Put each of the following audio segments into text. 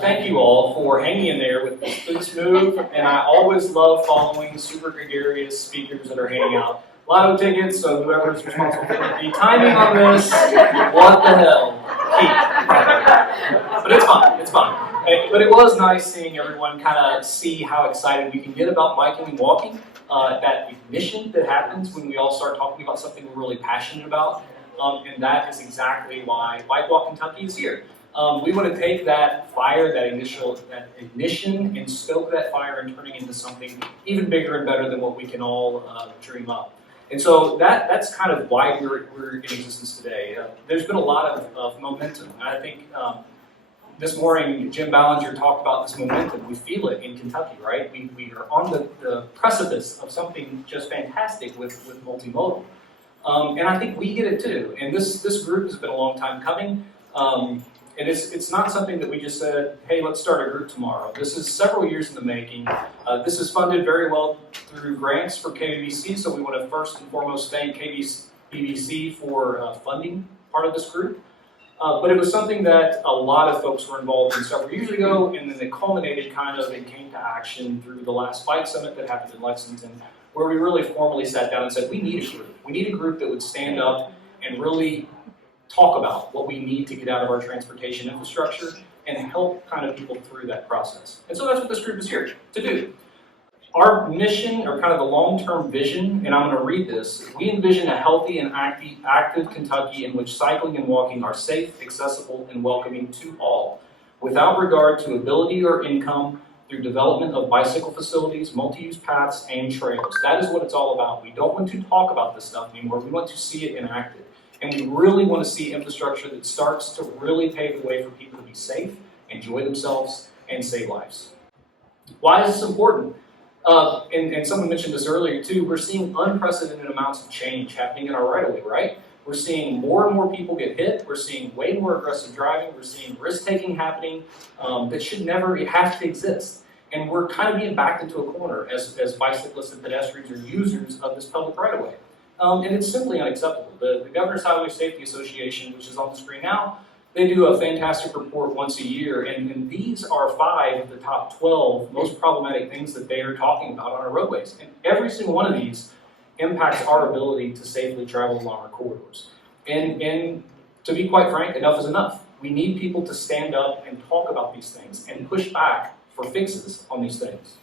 Thank you all for hanging in there with this Boots Move, and I always love following super gregarious speakers that are handing out lotto tickets, so whoever's responsible for the timing on this, what the hell? But it's fun, it's fun. But it was nice seeing everyone kind of see how excited we can get about biking and walking, that ignition that happens when we all start talking about something we're really passionate about, and that is exactly why Bike Walk Kentucky is here. We want to take that fire, that ignition, and stoke that fire and turn it into something even bigger and better than what we can all dream up. And so that's kind of why we're in existence today. There's been a lot of momentum. And I think this morning, Jim Ballinger talked about this momentum. We feel it in Kentucky, right? We are on the precipice of something just fantastic with multimodal. And I think we get it too. And this group has been a long time coming. And it's not something that we just said, hey, let's start a group tomorrow. This is several years in the making. This is funded very well through grants from KBBC, so we want to first and foremost thank KBBC for funding part of this group. But it was something that a lot of folks were involved in several years ago, and then it culminated kind of and came to action through the last Bike Summit that happened in Lexington, where we really formally sat down and said, we need a group. We need a group that would stand up and really talk about what we need to get out of our transportation infrastructure and help kind of people through that process. And so that's what this group is here to do. Our mission, or kind of the long-term vision, and I'm going to read this, we envision a healthy and active Kentucky in which cycling and walking are safe, accessible, and welcoming to all, without regard to ability or income, through development of bicycle facilities, multi-use paths, and trails. That is what it's all about. We don't want to talk about this stuff anymore. We want to see it enacted. And we really want to see infrastructure that starts to really pave the way for people to be safe, enjoy themselves, and save lives. Why is this important? And someone mentioned this earlier too, we're seeing unprecedented amounts of change happening in our right-of-way, right? We're seeing more and more people get hit, we're seeing way more aggressive driving, we're seeing risk-taking happening that should never have to exist. And we're kind of being backed into a corner as bicyclists and pedestrians or users of this public right-of-way. And it's simply unacceptable. The Governor's Highway Safety Association, which is on the screen now, they do a fantastic report once a year, and these are 5 of the top 12 most problematic things that they are talking about on our roadways. And every single one of these impacts our ability to safely travel along our corridors. And to be quite frank, enough is enough. We need people to stand up and talk about these things and push back for fixes on these things.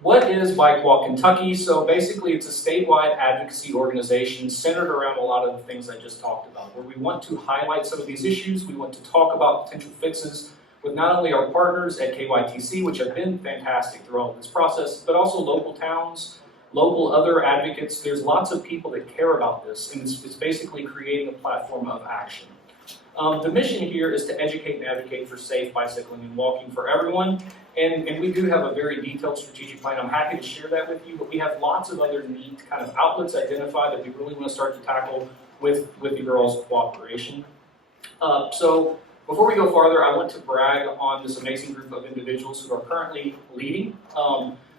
What is Bike Walk Kentucky? So basically it's a statewide advocacy organization centered around a lot of the things I just talked about, where we want to highlight some of these issues. We want to talk about potential fixes with not only our partners at KYTC, which have been fantastic throughout this process, but also local towns, local other advocates. There's lots of people that care about this, and it's basically creating a platform of action. The mission here is to educate and advocate for safe bicycling and walking for everyone. And we do have a very detailed strategic plan. I'm happy to share that with you, but we have lots of other neat kind of outlets identified that we really want to start to tackle with your all's cooperation. So before we go farther, I want to brag on this amazing group of individuals who are currently leading.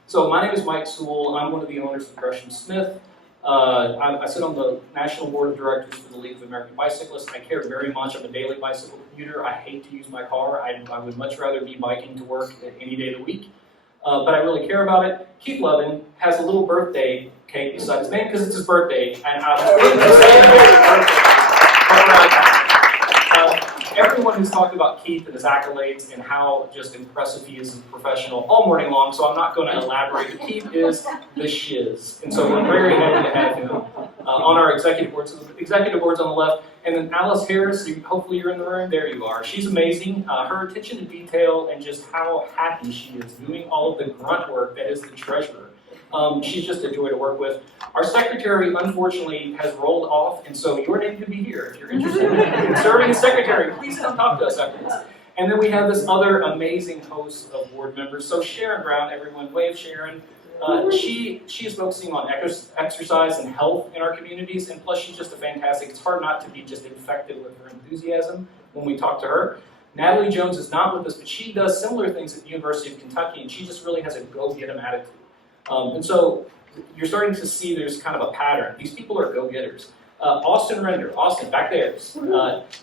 So my name is Mike Sewell. I'm one of the owners of Gresham Smith. I sit on the National Board of Directors for the League of American Bicyclists. I care very much. I'm a daily bicycle commuter. I hate to use my car. I would much rather be biking to work any day of the week. But I really care about it. Keith Levin has a little birthday cake beside his name because it's his birthday. And everyone who's talked about Keith and his accolades and how just impressive he is as a professional all morning long, so I'm not going to elaborate. But Keith is the shiz, and so we're very happy to have him on our executive board. So the executive board's on the left, and then Alice Harris, hopefully you're in the room. There you are. She's amazing. Her attention to detail and just how happy she is doing all of the grunt work that is the treasurer. She's just a joy to work with. Our secretary, unfortunately, has rolled off, and so your name could be here if you're interested in serving as secretary. Please come talk to us after this. And then we have this other amazing host of board members. So Sharon Brown, everyone, wave Sharon. She is focusing on exercise and health in our communities, and plus she's just a fantastic. It's hard not to be just infected with her enthusiasm when we talk to her. Natalie Jones is not with us, but she does similar things at the University of Kentucky, and she just really has a go-get-em attitude. And so you're starting to see there's kind of a pattern. These people are go-getters. Austin Render, Austin, back there.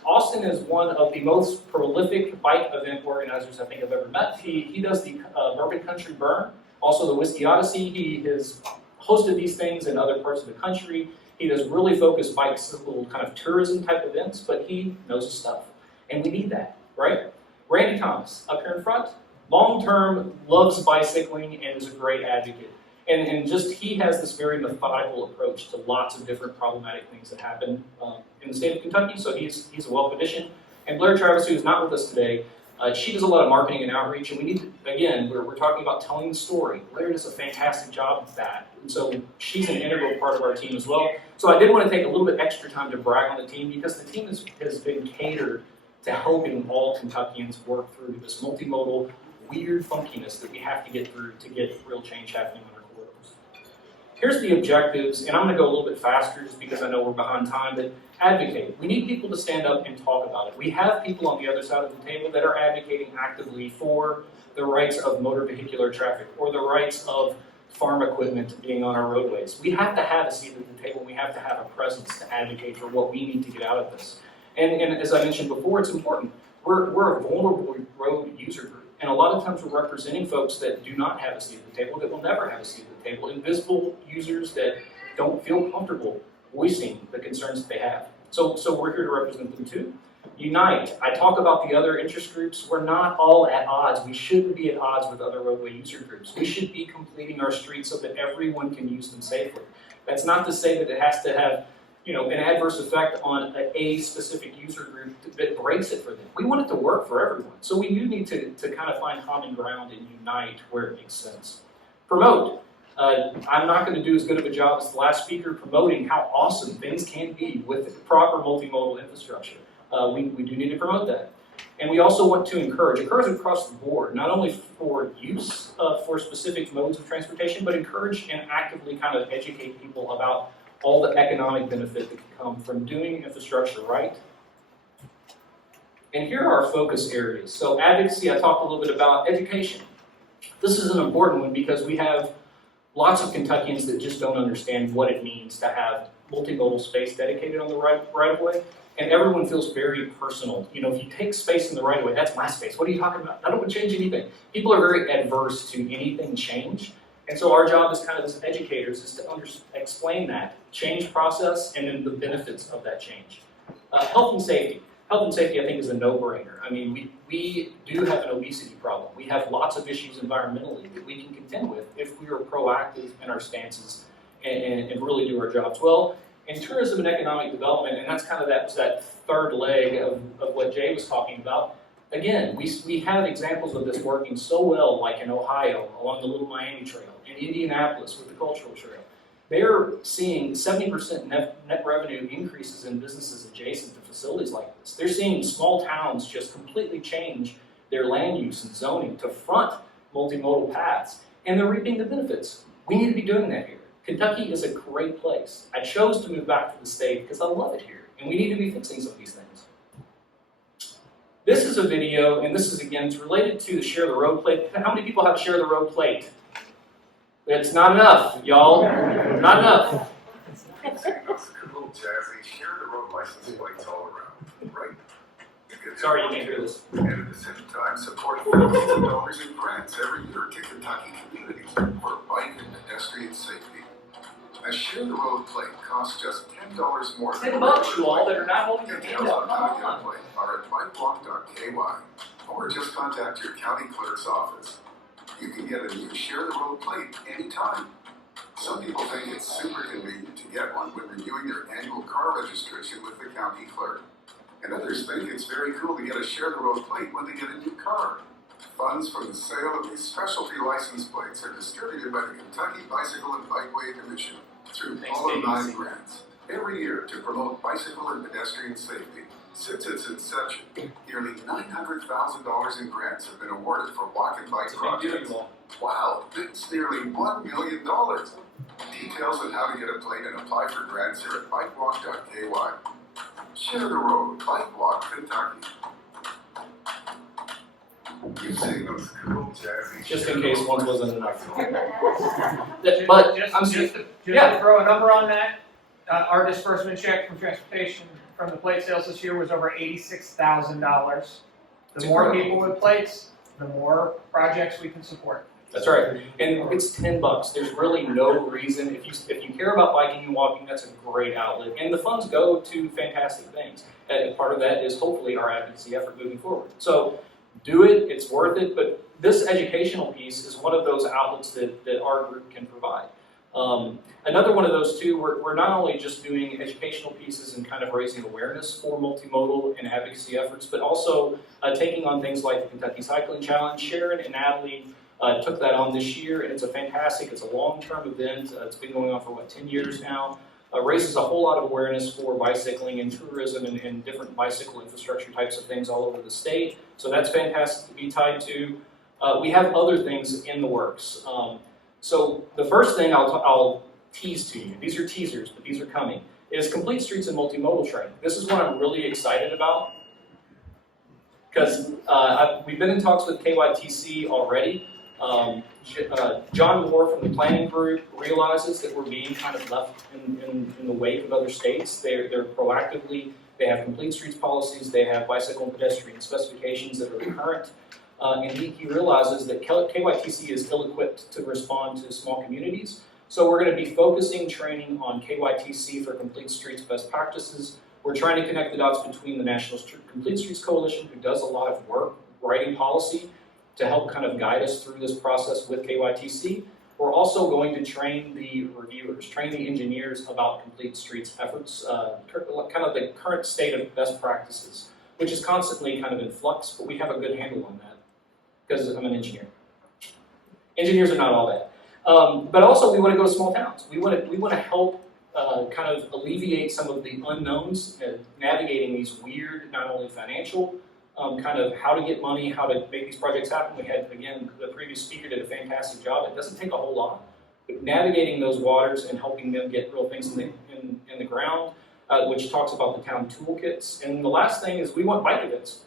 Austin is one of the most prolific bike event organizers I think I've ever met. He does the Bourbon Country Burn, also the Whiskey Odyssey. He has hosted these things in other parts of the country. He does really focused bicycle kind of tourism type events, but he knows his stuff. And we need that, right? Randy Thomas, up here in front, long-term, loves bicycling and is a great advocate. And just he has this very methodical approach to lots of different problematic things that happen in the state of Kentucky, so he's a welcome addition. And Blair Travis, who is not with us today, she does a lot of marketing and outreach, and we need to, again, we're talking about telling the story. Blair does a fantastic job of that, and so she's an integral part of our team as well. So I did want to take a little bit extra time to brag on the team because the team has been catered to helping all Kentuckians work through this multimodal, weird funkiness that we have to get through to get real change happening on our corridors. Here's the objectives, and I'm going to go a little bit faster just because I know we're behind time, but advocate. We need people to stand up and talk about it. We have people on the other side of the table that are advocating actively for the rights of motor vehicular traffic or the rights of farm equipment being on our roadways. We have to have a seat at the table. We have to have a presence to advocate for what we need to get out of this. And as I mentioned before, it's important. We're a vulnerable road user group. And a lot of times we're representing folks that do not have a seat at the table, that will never have a seat at the table, invisible users that don't feel comfortable voicing the concerns that they have. So we're here to represent them too. Unite. I talk about the other interest groups. We're not all at odds. We shouldn't be at odds with other roadway user groups. We should be completing our streets so that everyone can use them safely. That's not to say that it has to have an adverse effect on a specific user group that breaks it for them. We want it to work for everyone. So we do need to kind of find common ground and unite where it makes sense. Promote. I'm not going to do as good of a job as the last speaker promoting how awesome things can be with proper multimodal infrastructure. We do need to promote that. And we also want to encourage across the board, not only for use for specific modes of transportation, but encourage and actively kind of educate people about all the economic benefit that can come from doing infrastructure right. And here are our focus areas. So advocacy, I talked a little bit about. Education. This is an important one because we have lots of Kentuckians that just don't understand what it means to have multimodal space dedicated on the right-of-way, and everyone feels very personal. If you take space in the right-of-way, that's my space. What are you talking about? I don't want to change anything. People are very adverse to anything change, and so our job as kind of as educators is to explain that change process and then the benefits of that change. Health and safety. Health and safety, I think, is a no-brainer. I mean, we do have an obesity problem. We have lots of issues environmentally that we can contend with if we are proactive in our stances and really do our jobs well. In tourism and economic development, and that's kind of that third leg of what Jay was talking about, again, we have examples of this working so well, like in Ohio, along the Little Miami Trail, in Indianapolis with the Cultural Trail. They're seeing 70% net revenue increases in businesses adjacent to facilities like this. They're seeing small towns just completely change their land use and zoning to front multimodal paths, and they're reaping the benefits. We need to be doing that here. Kentucky is a great place. I chose to move back to the state because I love it here, and we need to be fixing some of these things. This is a video, and this is, again, it's related to the Share the Road plate. How many people have Share the Road plate? It's not enough, y'all. Not enough. Cool, jazzy, Share the Road license plates all around, right? Sorry, you can't hear this. And at the same time, support $50 in grants every year to Kentucky communities for bike and pedestrian safety. A Share the Road plate costs just $10 more. $10, you all that are not holding your hand Details up. on how to get a plate are at bikewalk.ky or just contact your county clerk's office. You can get a new Share the Road plate anytime. Some people think it's super convenient to get one when renewing their annual car registration with the county clerk. And others think it's very cool to get a Share the Road plate when they get a new car. Funds from the sale of these specialty license plates are distributed by the Kentucky Bicycle and Bikeway Commission through all of 9 grants. Every year to promote bicycle and pedestrian safety. Since its inception, nearly $900,000 in grants have been awarded for walk and bike projects. Wow, that's nearly $1 million. Details on how to get a plate and apply for grants here at bikewalk.ky. Share the Road, Bike Walk, Kentucky. You've seen those cool jazzy. Just in case one wasn't enough. Just to throw a number on that, Our disbursement check from transportation from the plate sales this year was over $86,000. The more people with plates, the more projects we can support. That's right, and it's $10. There's really no reason, if you care about biking and walking, that's a great outlet. And the funds go to fantastic things. And part of that is hopefully our advocacy effort moving forward. So do it, it's worth it, but this educational piece is one of those outlets that our group can provide. Another one of those too, we're not only just doing educational pieces and kind of raising awareness for multimodal and advocacy efforts, but also taking on things like the Kentucky Cycling Challenge. Sharon and Natalie took that on this year, and it's a long-term event. It's been going on for 10 years now. Raises a whole lot of awareness for bicycling and tourism and different bicycle infrastructure types of things all over the state. So that's fantastic to be tied to. We have other things in the works. So the first thing I'll tease to you, these are teasers, but these are coming, is complete streets and multimodal training. This is what I'm really excited about, because we've been in talks with KYTC already. John Moore from the planning group realizes that we're being kind of left in the wake of other states. They're proactively, they have complete streets policies, they have bicycle and pedestrian specifications that are current, and he realizes that KYTC is ill-equipped to respond to small communities. So we're going to be focusing training on KYTC for complete streets best practices. We're trying to connect the dots between the National Complete Streets Coalition, who does a lot of work writing policy, to help kind of guide us through this process with KYTC. We're also going to train the reviewers, train the engineers about complete streets efforts, kind of the current state of best practices, which is constantly kind of in flux, but we have a good handle on that because I'm an engineer. Engineers are not all bad. But also we want to go to small towns. We want to help kind of alleviate some of the unknowns, navigating these weird, not only financial, kind of how to get money, how to make these projects happen. We had, again, the previous speaker did a fantastic job. It doesn't take a whole lot, but navigating those waters and helping them get real things in the ground, which talks about the town toolkits. And the last thing is we want bike events.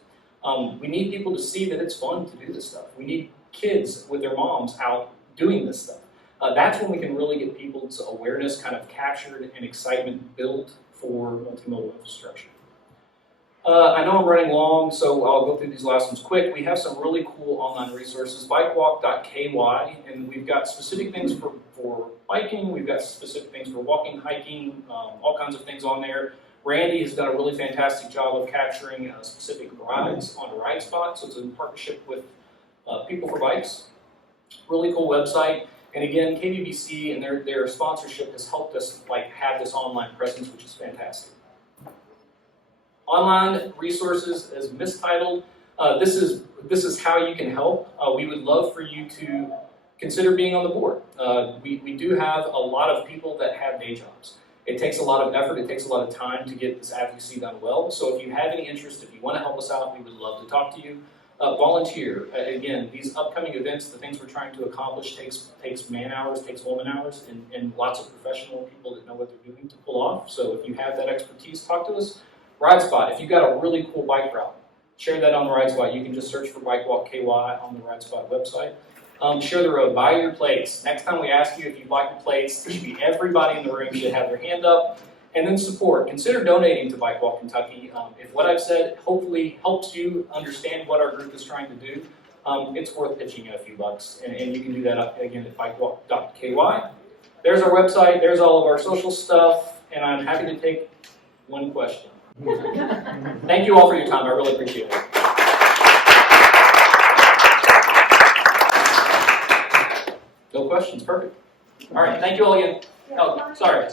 We need people to see that it's fun to do this stuff. We need kids with their moms out doing this stuff. That's when we can really get people's awareness kind of captured and excitement built for multimodal infrastructure. I know I'm running long, so I'll go through these last ones quick. We have some really cool online resources, bikewalk.ky, and we've got specific things for biking, we've got specific things for walking, hiking, all kinds of things on there. Randy has done a really fantastic job of capturing specific rides on RideSpot, so it's in partnership with People for Bikes. Really cool website. And again, KBBC and their sponsorship has helped us have this online presence, which is fantastic. Online resources is mistitled. This is how you can help. We would love for you to consider being on the board. We do have a lot of people that have day jobs. It takes a lot of effort, it takes a lot of time to get this advocacy done well. So if you have any interest, if you want to help us out, we would love to talk to you. Volunteer. Again, these upcoming events, the things we're trying to accomplish takes man hours, takes woman hours, and lots of professional people that know what they're doing to pull off. So if you have that expertise, talk to us. RideSpot, if you've got a really cool bike route, share that on the RideSpot. You can just search for Bikewalk KY on the RideSpot website. Share the road, buy your plates. Next time we ask you if you'd like the plates, there should be everybody in the room should have their hand up. And then support. Consider donating to Bike Walk Kentucky. If what I've said hopefully helps you understand what our group is trying to do, it's worth pitching in a few bucks. And you can do that again at bikewalk.ky. There's our website, there's all of our social stuff, and I'm happy to take one question. Thank you all for your time. I really appreciate it. No questions. Perfect. All right. Thank you all again. Oh, sorry.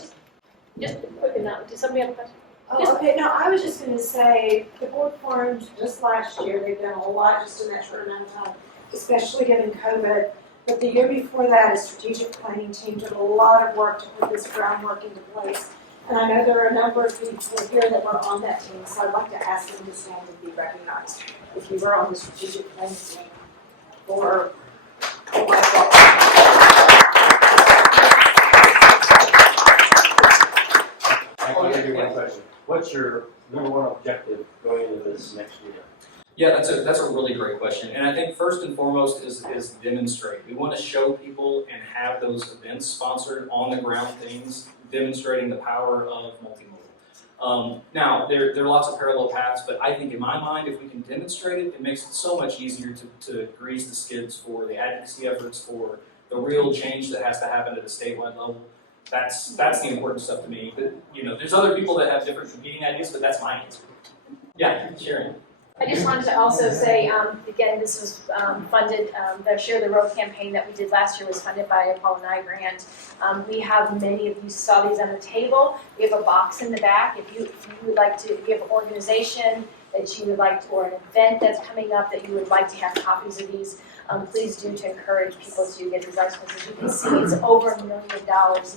Just quick enough. Does somebody have a question? Oh, okay. No, I was just going to say the board formed just last year. They've done a lot just in that short amount of time, especially given COVID. But the year before that, a strategic planning team did a lot of work to put this groundwork into place. And I know there are a number of people here that were on that team, so I'd like to ask them to stand and be recognized. If you were on the strategic planning team for I can give you one question. What's your number one objective going into this next year? Yeah, that's a really great question. And I think first and foremost is demonstrate. We want to show people and have those events sponsored on the ground things demonstrating the power of multimodal. Now, there are lots of parallel paths, but I think in my mind, if we can demonstrate it, it makes it so much easier to grease the skids for the advocacy efforts, for the real change that has to happen at a statewide level. That's the important stuff to me. But, there's other people that have different competing ideas, but that's my answer. Yeah, Sharon. I just wanted to also say, again, this was funded, the Share the Road campaign that we did last year was funded by a Paul and I grant. We have many of you saw these on the table. We have a box in the back. If you would like to, if you have an organization that you would like to, or an event that's coming up that you would like to have copies of these, please do, to encourage people to get these licenses. As you can see, it's over $1 million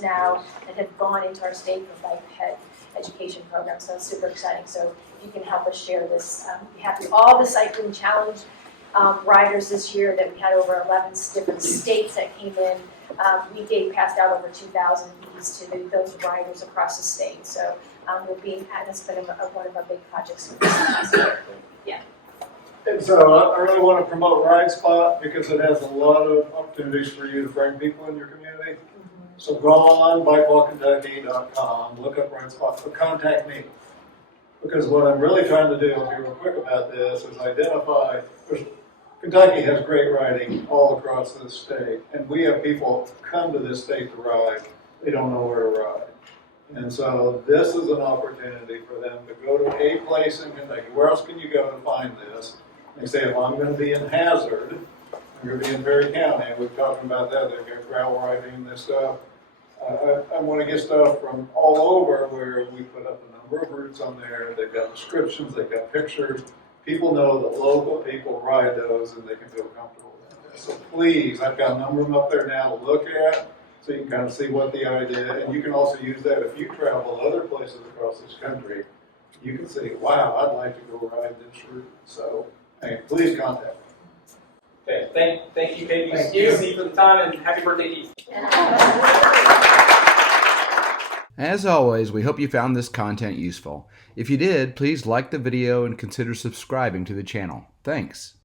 now that have gone into our state for bike ped education program, so it's super exciting. So if you can help us share this, we have all the cycling challenge riders this year that we had over 11 different states that came in. We passed out over 2,000 keys to those riders across the state. So that's been one of our big projects for this year. Yeah. And so I really want to promote Ride Spot because it has a lot of opportunities for you to bring people in your community. So go on bikewalkkentucky.com, look up Ride Spot, but contact me. Because what I'm really trying to do, I'll be real quick about this, is identify, Kentucky has great riding all across this state, and we have people come to this state to ride, they don't know where to ride. And so this is an opportunity for them to go to a place in Kentucky. Where else can you go to find this? They say, if I'm going to be in Hazard, I'm going to be in Perry County, and we're talking about that, they've got gravel riding and this stuff. I want to get stuff from all over where we put up a number of routes on there. They've got descriptions, they've got pictures. People know that local people ride those and they can feel comfortable with that. So please, I've got a number of them up there now to look at so you can kind of see what the idea, and you can also use that if you travel other places across this country. You can say, wow, I'd like to go ride this route. So hey, please contact me. Okay, thank you, KBBC, for the time, and happy birthday to you. As always, we hope you found this content useful. If you did, please like the video and consider subscribing to the channel. Thanks.